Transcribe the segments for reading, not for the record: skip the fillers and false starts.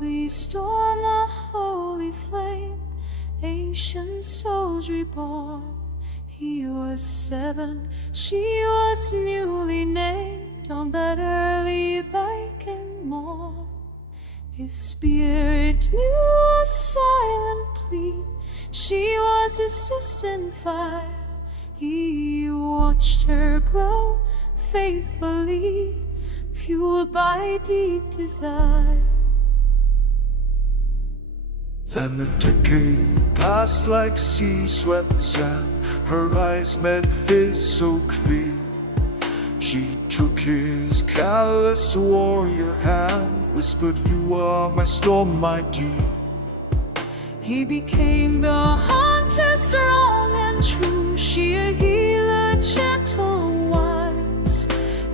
holy storm, a holy flame, ancient souls reborn. He was 7, she was newly named on that early Viking morn. His spirit knew a silent plea, she was his distant fire. He watched her grow faithfully, fueled by deep desire. Then the decade passed like sea-swept sand. Her eyes met his so clear. She took his callous warrior hand, whispered, "You are my storm, my dear." He became the hunter, strong and true, she a healer, gentle, wise.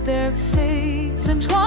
Their fates entwined.